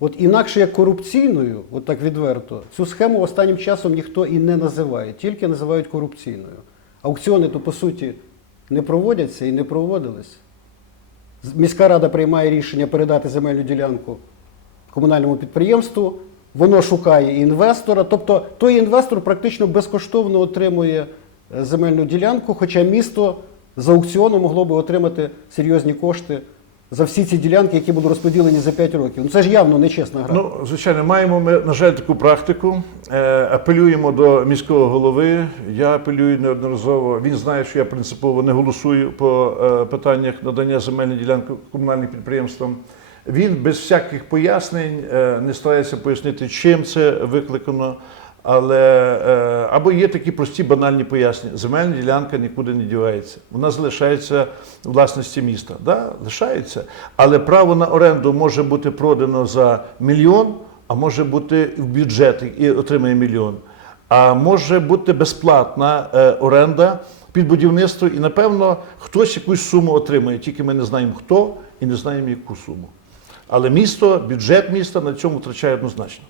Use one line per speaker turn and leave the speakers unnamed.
От інакше як корупційною, от так відверто, цю схему останнім часом ніхто і не називає, тільки називають корупційною. Аукціони то по суті не проводяться і не проводились. Міська рада приймає рішення передати земельну ділянку комунальному підприємству, воно шукає інвестора. Тобто той інвестор практично безкоштовно отримує е, земельну ділянку, хоча місто за аукціону могло би отримати серйозні кошти за всі ці ділянки, які будуть розподілені за 5 років. Ну це ж явно нечесна гра.
Ну, звичайно, маємо ми, на жаль, таку практику. Е, апелюємо до міського голови. Я апелюю неодноразово. Він знає, що я принципово не голосую по е, питаннях надання земельної ділянки комунальним підприємствам. Він без всяких пояснень е, не старається пояснити, чим це викликано. Але е, або є такі прості банальні пояснення. Земельна ділянка нікуди не дівається. Вона залишається власності міста. Да, лишається. Але право на оренду може бути продано за мільйон, а може бути в бюджет і отримає мільйон. А може бути безплатна е, оренда під будівництво, і напевно хтось якусь суму отримує. Тільки ми не знаємо хто і не знаємо яку суму. Але місто, бюджет міста на цьому втрачає однозначно.